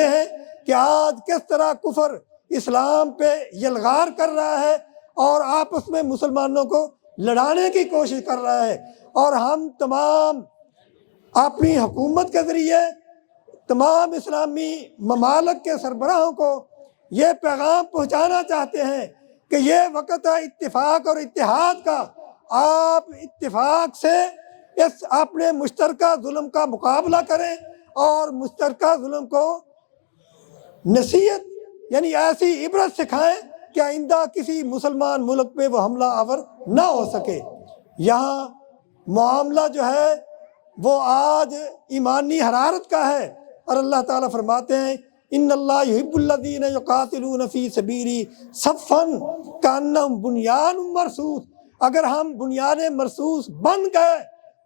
جانتے ہیں کہ آج کس طرح کفر اسلام پہ یلغار کر رہا ہے اور آپس میں مسلمانوں کو لڑانے کی کوشش کر رہا ہے، اور ہم تمام اپنی حکومت کے ذریعے تمام اسلامی ممالک کے سربراہوں کو یہ پیغام پہنچانا چاہتے ہیں کہ یہ وقت ہے اتفاق اور اتحاد کا۔ آپ اتفاق سے اس اپنے مشترکہ ظلم کا مقابلہ کریں اور مشترکہ ظلم کو نصیحت یعنی ایسی عبرت سکھائیں کہ آئندہ کسی مسلمان ملک پہ وہ حملہ آور نہ ہو سکے۔ یہاں معاملہ جو ہے وہ آج ایمانی حرارت کا ہے، اور اللہ تعالیٰ فرماتے ہیں ان اللہ یحب الذین یقاتلون فی سبیلہ صفا کانہم بنیان مرصوص۔ اگر ہم بنیان مرصوص بن گئے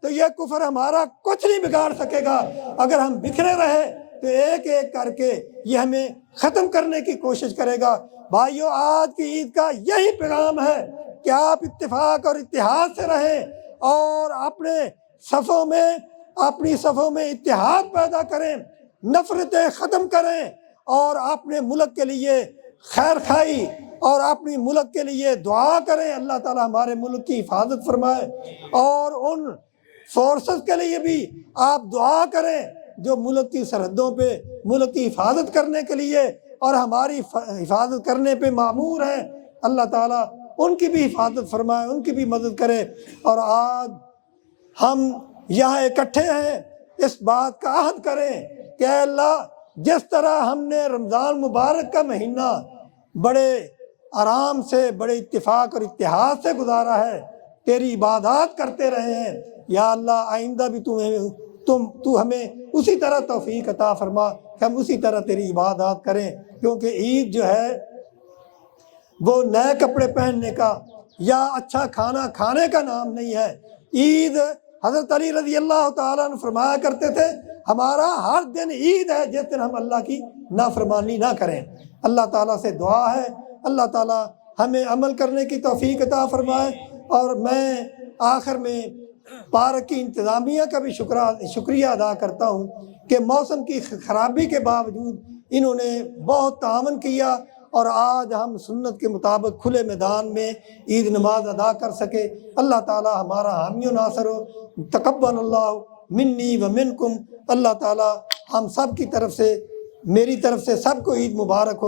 تو یہ کفر ہمارا کچھ نہیں بگاڑ سکے گا۔ اگر ہم بکھرے رہے تو ایک ایک کر کے یہ ہمیں ختم کرنے کی کوشش کرے گا۔ بھائیو، آج کی عید کا یہی پیغام ہے کہ آپ اتفاق اور اتحاد سے رہیں اور اپنی صفوں میں اتحاد پیدا کریں، نفرتیں ختم کریں، اور اپنے ملک کے لیے خیر خواہی اور اپنی ملک کے لیے دعا کریں۔ اللہ تعالیٰ ہمارے ملک کی حفاظت فرمائے، اور ان فورسز کے لیے بھی آپ دعا کریں جو ملک کی سرحدوں پہ ملک کی حفاظت کرنے کے لیے اور ہماری حفاظت کرنے پہ مامور ہیں۔ اللہ تعالیٰ ان کی بھی حفاظت فرمائے، ان کی بھی مدد کرے۔ اور آج ہم یہاں اکٹھے ہیں، اس بات کا عہد کریں کہ اے اللہ، جس طرح ہم نے رمضان مبارک کا مہینہ بڑے آرام سے، بڑے اتفاق اور اتحاد سے گزارا ہے، تیری عبادات کرتے رہے ہیں، یا اللہ آئندہ بھی تو ہمیں اسی طرح توفیق عطا فرما کہ ہم اسی طرح تیری عبادات کریں۔ کیونکہ عید جو ہے وہ نئے کپڑے پہننے کا یا اچھا کھانا کھانے کا نام نہیں ہے۔ عید، حضرت علی رضی اللہ تعالیٰ عنہ فرمایا کرتے تھے، ہمارا ہر دن عید ہے جس دن ہم اللہ کی نافرمانی نہ کریں۔ اللہ تعالیٰ سے دعا ہے اللہ تعالیٰ ہمیں عمل کرنے کی توفیق عطا فرمائے۔ اور میں آخر میں پارک کی انتظامیہ کا بھی شکریہ ادا کرتا ہوں کہ موسم کی خرابی کے باوجود انہوں نے بہت تعاون کیا اور آج ہم سنت کے مطابق کھلے میدان میں عید نماز ادا کر سکے۔ اللہ تعالیٰ ہمارا حامی و ناصر ہو۔ تقبل اللہ منی و منکم۔ اللہ تعالیٰ ہم سب کی طرف سے، میری طرف سے سب کو عید مبارک ہو۔